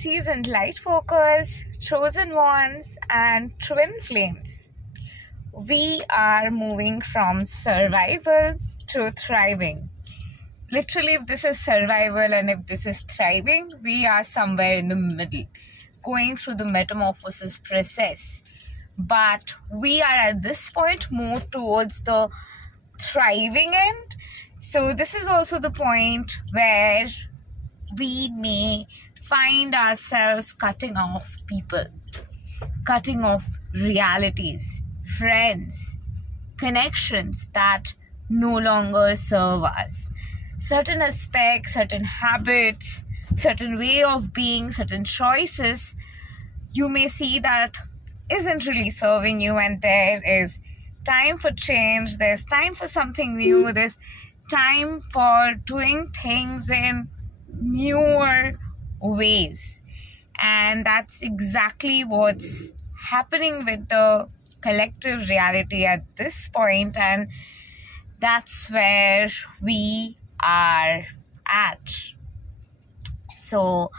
seasoned lightworkers, chosen ones, and twin flames. We are moving from survival to thriving. Literally, if this is survival and if this is thriving, we are somewhere in the middle, going through the metamorphosis process. But we are at this point more towards the thriving end. So this is also the point where we may find ourselves cutting off people, cutting off realities, friends, connections that no longer serve us. Certain aspects, certain habits, certain way of being, certain choices, you may see that isn't really serving you, and there is time for change, there's time for something new, there's time for doing things in newer ways. And that's exactly what's happening with the collective reality at this point, and that's where we are at. So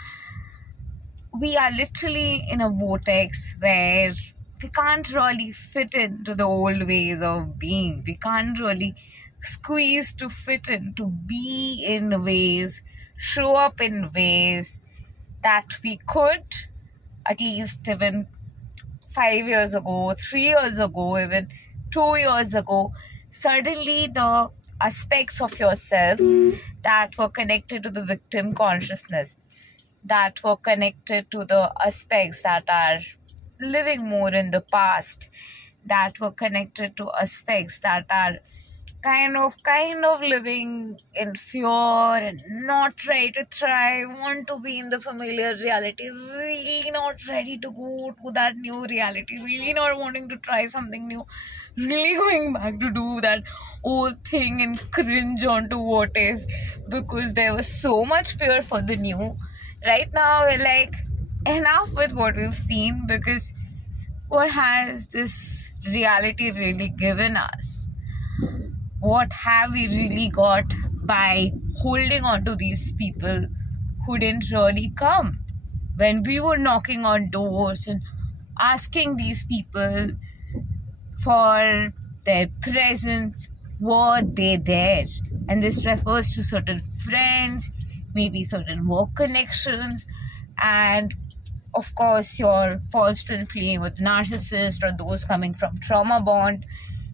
we are literally in a vortex where we can't really fit into the old ways of being. We can't really squeeze to fit in, to be in ways, show up in ways that we could at least even 5 years ago, 3 years ago, even 2 years ago. Suddenly the aspects of yourself that were connected to the victim consciousness, that were connected to the aspects that are living more in the past, that were connected to aspects that are kind of living in fear and not ready to thrive, want to be in the familiar reality, really not ready to go to that new reality, really not wanting to try something new, really going back to do that old thing and cringe onto what is, because there was so much fear for the new. Right now we're like, enough with what we've seen, because what has this reality really given us? What have we really got by holding on to these people who didn't really come? When we were knocking on doors and asking these people for their presence, were they there? And this refers to certain friends, maybe certain work connections, and of course your false twin flame with narcissist or those coming from trauma bond.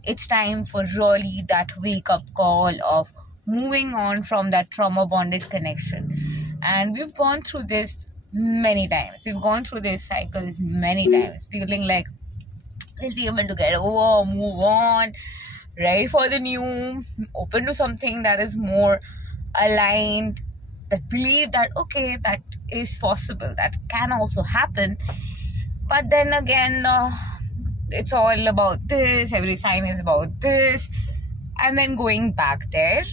It's time for really that wake-up call of moving on from that trauma-bonded connection. And we've gone through this many times. We've gone through these cycles many times, feeling like we'll be able to get over, move on, ready for the new, open to something that is more aligned, that believe that, okay, that is possible, that can also happen. But then again, it's all about this, every sign is about this, and then going back there.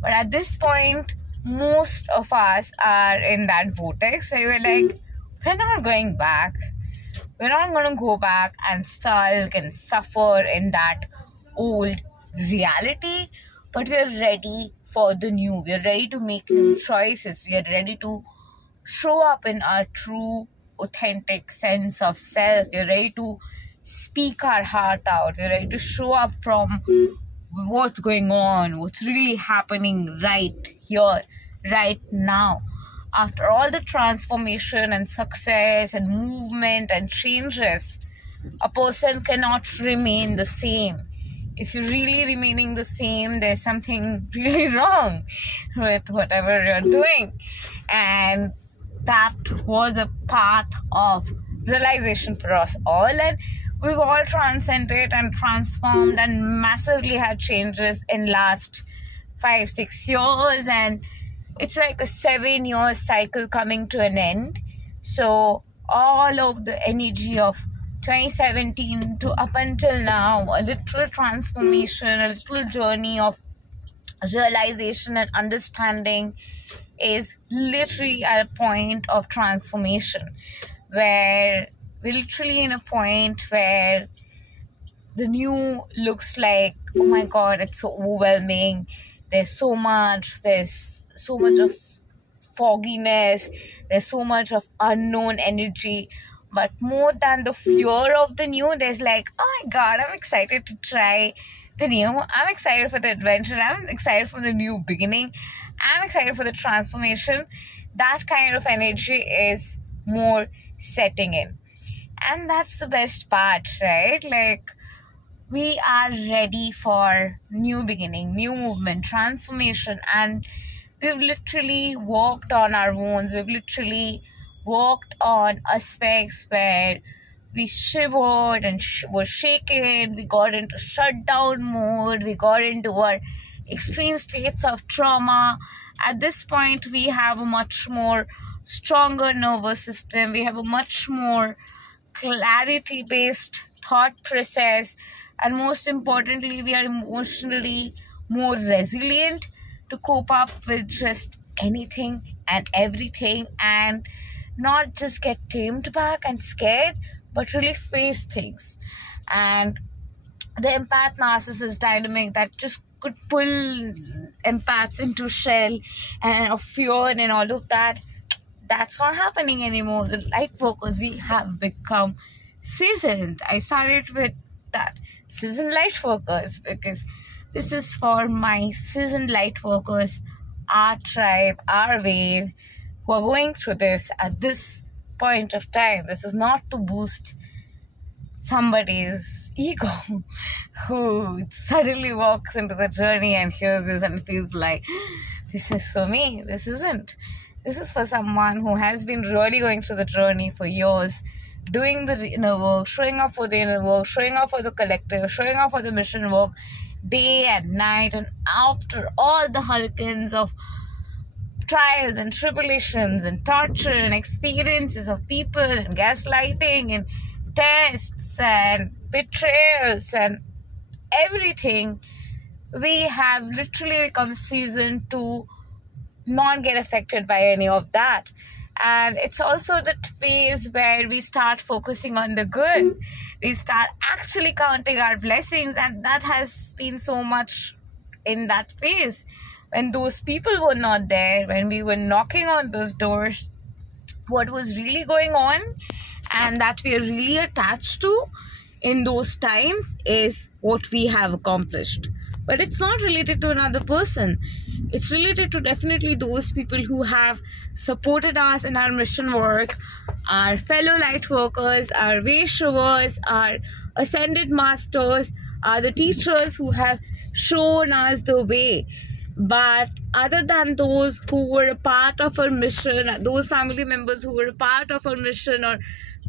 But at this point, most of us are in that vortex where we're like, we're not going back. We're not going to go back and sulk and suffer in that old reality, but we're ready for the new. We're ready to make new choices. We are ready to show up in our true, authentic sense of self. We're ready to speak our heart out. We're ready to show up from what's going on, what's really happening right here, right now. After all the transformation and success and movement and changes, a person cannot remain the same. If you're really remaining the same, there's something really wrong with whatever you're doing. And that was a path of realization for us all, and we've all transcended and transformed and massively had changes in last 5-6 years, and it's like a 7-year cycle coming to an end. So all of the energy of 2017 to up until now, a little transformation, a little journey of realization and understanding is literally at a point of transformation, where we're literally in a point where the new looks like, oh my god, it's so overwhelming, there's so much of fogginess, there's so much of unknown energy. But more than the fear of the new, there's like, oh my God, I'm excited to try the new. I'm excited for the adventure. I'm excited for the new beginning. I'm excited for the transformation. That kind of energy is more setting in. And that's the best part, right? Like, we are ready for new beginning, new movement, transformation. And we've literally walked on our wounds. We've literally walked on aspects where we shivered and were shaken. We got into shutdown mode. We got into our extreme states of trauma. At this point, we have a much more stronger nervous system. We have a much more clarity-based thought process. And most importantly, we are emotionally more resilient to cope up with just anything and everything, and not just get tamed back and scared, but really face things. And the empath narcissist dynamic that just could pull empaths into shell and of fear and all of that, that's not happening anymore. The light workers, we have become seasoned. I started with that, seasoned light workers, because this is for my seasoned light workers, our tribe, our wave, who are going through this at this point of time. This is not to boost somebody's ego who suddenly walks into the journey and hears this and feels like, this is for me. This isn't. This is for someone who has been really going through the journey for years, doing the inner work, showing up for the inner work, showing up for the collective, showing up for the mission work, day and night. And after all the hurricanes of trials and tribulations and torture and experiences of people and gaslighting and tests and betrayals and everything, we have literally become seasoned to not get affected by any of that. And it's also the phase where we start focusing on the good. We start actually counting our blessings, and that has been so much in that phase. When those people were not there, when we were knocking on those doors, what was really going on and that we are really attached to in those times is what we have accomplished. But it's not related to another person. It's related to definitely those people who have supported us in our mission work, our fellow light workers, our way showers, our ascended masters, are the teachers who have shown us the way. But other than those who were a part of our mission, those family members who were a part of our mission, or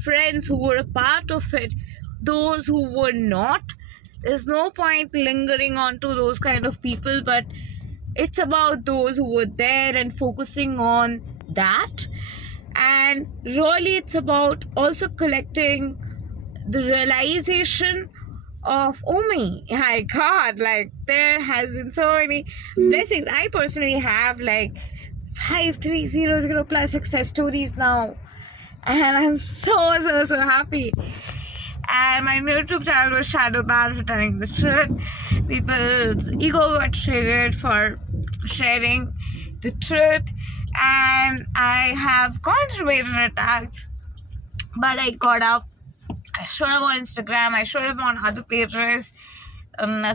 friends who were a part of it, those who were not, there's no point lingering on to those kind of people. But it's about those who were there and focusing on that. And really it's about also collecting the realization of, oh my God, like there has been so many blessings. I personally have like 5300 plus success stories now, and I'm so happy. And my YouTube channel was shadow banned for telling the truth. People's ego got triggered for sharing the truth, and I have gone through major attacks, but I got up. I showed up on Instagram, I showed up on other pages,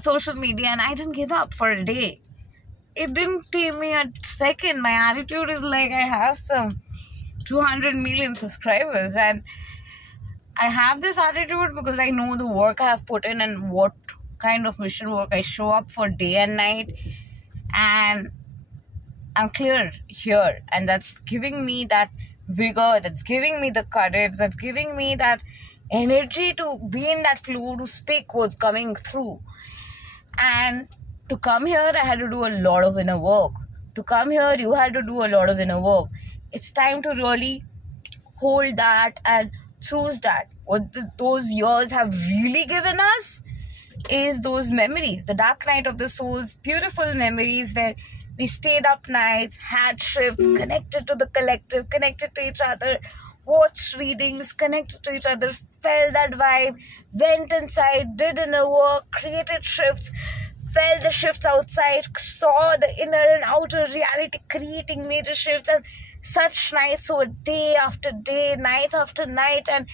social media, and I didn't give up for a day. It didn't take me a second. My attitude is like, I have some 200 million subscribers, and I have this attitude because I know the work I have put in and what kind of mission work I show up for day and night, and I'm clear here, and that's giving me that vigor, that's giving me the courage, that's giving me that energy to be in that flow, to speak what's coming through. And to come here, I had to do a lot of inner work. To come here, you had to do a lot of inner work. It's time to really hold that and choose that. What those years have really given us is those memories, the dark night of the soul's beautiful memories, where we stayed up nights, had shifts, connected to the collective, connected to each other, watched readings, connected to each other, felt that vibe, went inside, did inner work, created shifts, felt the shifts outside, saw the inner and outer reality creating major shifts, and such nights were day after day, night after night, and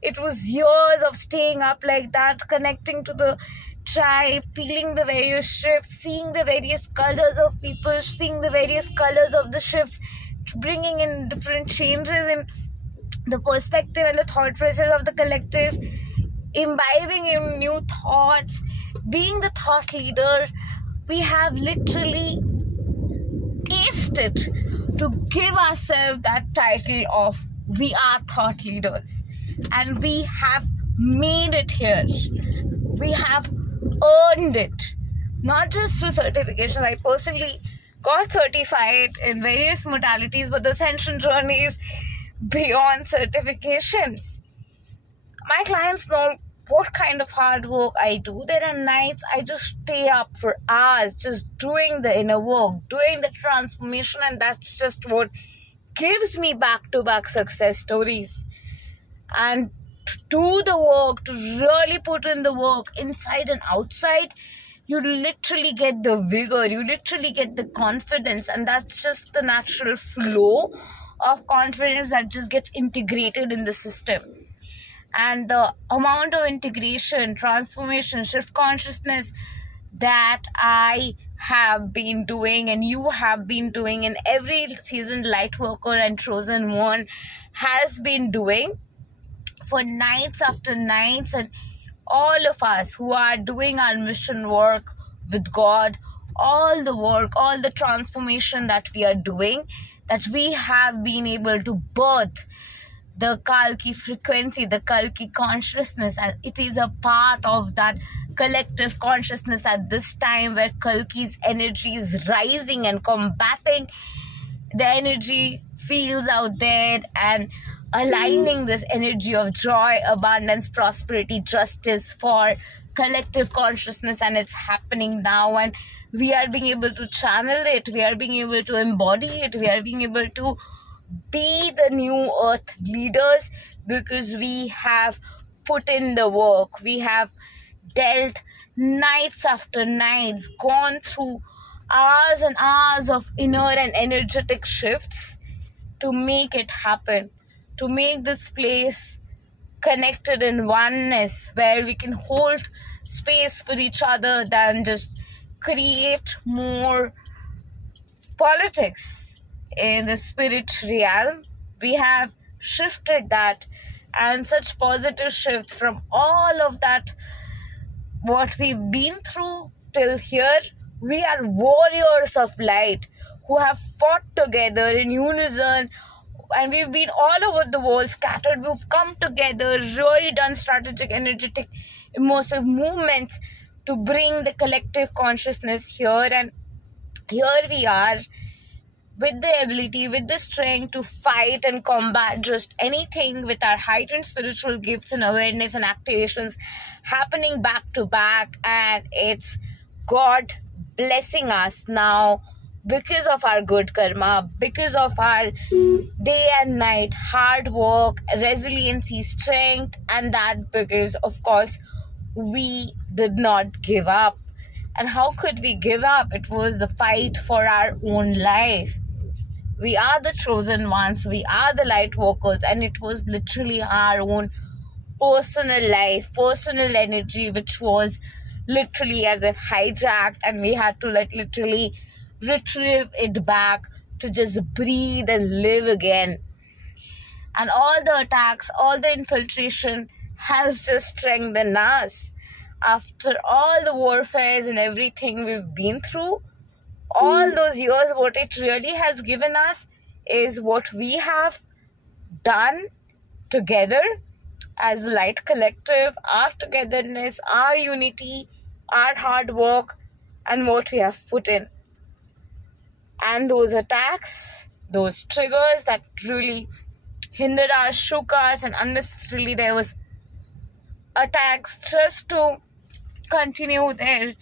it was years of staying up like that, connecting to the tribe, feeling the various shifts, seeing the various colors of people, seeing the various colors of the shifts, bringing in different changes in the perspective and the thought process of the collective, imbibing in new thoughts, being the thought leader. We have literally aced it to give ourselves that title of we are thought leaders, and we have made it here. We have earned it, not just through certification. I personally got certified in various modalities, but the ascension journey is beyond certifications. My clients know what kind of hard work I do. There are nights I just stay up for hours just doing the inner work, doing the transformation, and that's just what gives me back-to-back success stories. And to do the work, to really put in the work inside and outside, you literally get the vigor, you literally get the confidence, and that's just the natural flow of confidence that just gets integrated in the system. And the amount of integration, transformation, shift consciousness that I have been doing and you have been doing, and every seasoned light worker and chosen one has been doing for nights after nights, and all of us who are doing our mission work with God, all the work, all the transformation that we are doing, that we have been able to birth the Kalki frequency, the Kalki consciousness, and it is a part of that collective consciousness at this time where Kalki's energy is rising and combating the energy fields out there and aligning this energy of joy, abundance, prosperity, justice for collective consciousness. And it's happening now, and we are being able to channel it, we are being able to embody it, we are being able to be the new earth leaders because we have put in the work. We have dealt nights after nights, gone through hours and hours of inner and energetic shifts to make it happen, to make this place connected in oneness where we can hold space for each other than just create more politics in the spirit realm. We have shifted that, and such positive shifts from all of that what we've been through till here. We are warriors of light who have fought together in unison, and we've been all over the world scattered. We've come together, really done strategic, energetic, immersive movements to bring the collective consciousness here, and here we are with the ability, with the strength to fight and combat just anything with our heightened spiritual gifts and awareness and activations happening back to back. And it's God blessing us now because of our good karma, because of our day and night hard work, resiliency, strength, and that because, of course, we did not give up. And how could we give up? It was the fight for our own life. We are the chosen ones, we are the light workers, and it was literally our own personal life, personal energy, which was literally as if hijacked, and we had to literally retrieve it back to just breathe and live again. And all the attacks, all the infiltration has just strengthened us. After all the warfares and everything we've been through, all those years, what it really has given us is what we have done together as a light collective, our togetherness, our unity, our hard work, and what we have put in. And those attacks, those triggers that really hindered us, shook us, and unnecessarily there was attacks just to continue their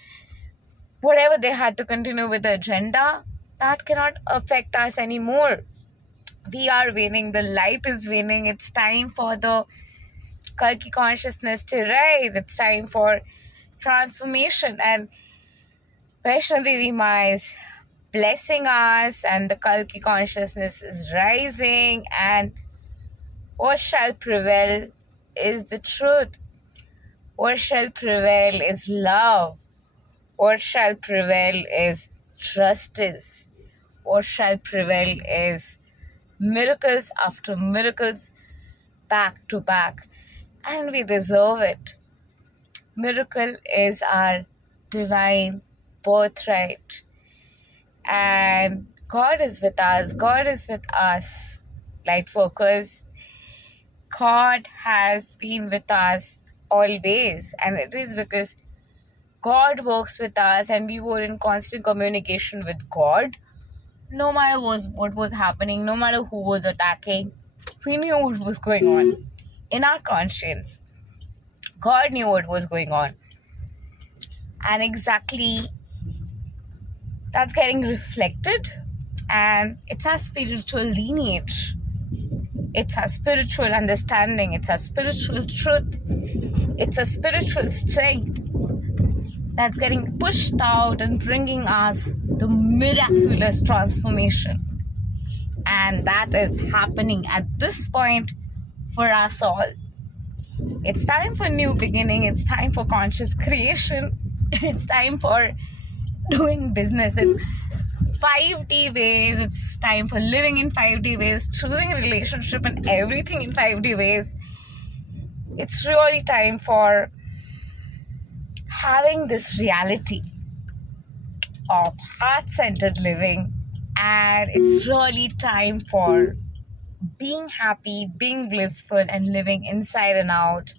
whatever they had to continue with the agenda, that cannot affect us anymore. We are winning. The light is winning. It's time for the Kalki consciousness to rise. It's time for transformation. And Vaishnavi Ma is blessing us, and the Kalki consciousness is rising, and what shall prevail is the truth. What shall prevail is love. What shall prevail is justice. What shall prevail is miracles after miracles, back to back. And we deserve it. Miracle is our divine birthright. And God is with us. God is with us, lightworkers. God has been with us always. And it is because God works with us and we were in constant communication with God. No matter what was happening, no matter who was attacking, we knew what was going on in our conscience. God knew what was going on. And exactly that's getting reflected. And it's our spiritual lineage. It's our spiritual understanding. It's our spiritual truth. It's a spiritual strength that's getting pushed out and bringing us the miraculous transformation. And that is happening at this point for us all. It's time for new beginning. It's time for conscious creation. It's time for doing business in 5D ways. It's time for living in 5D ways, choosing a relationship and everything in 5D ways. It's really time for having this reality of heart-centered living, and it's really time for being happy, being blissful, and living inside and out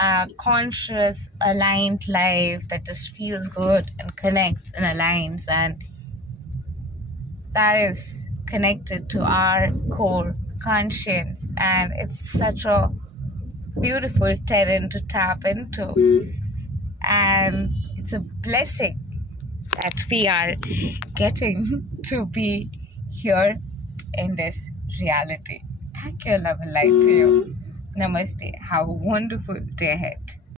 a conscious, aligned life that just feels good and connects and aligns, and that is connected to our core conscience. And it's such a beautiful terrain to tap into, and it's a blessing that we are getting to be here in this reality. Thank you, love and light to you. Namaste. Have a wonderful day ahead.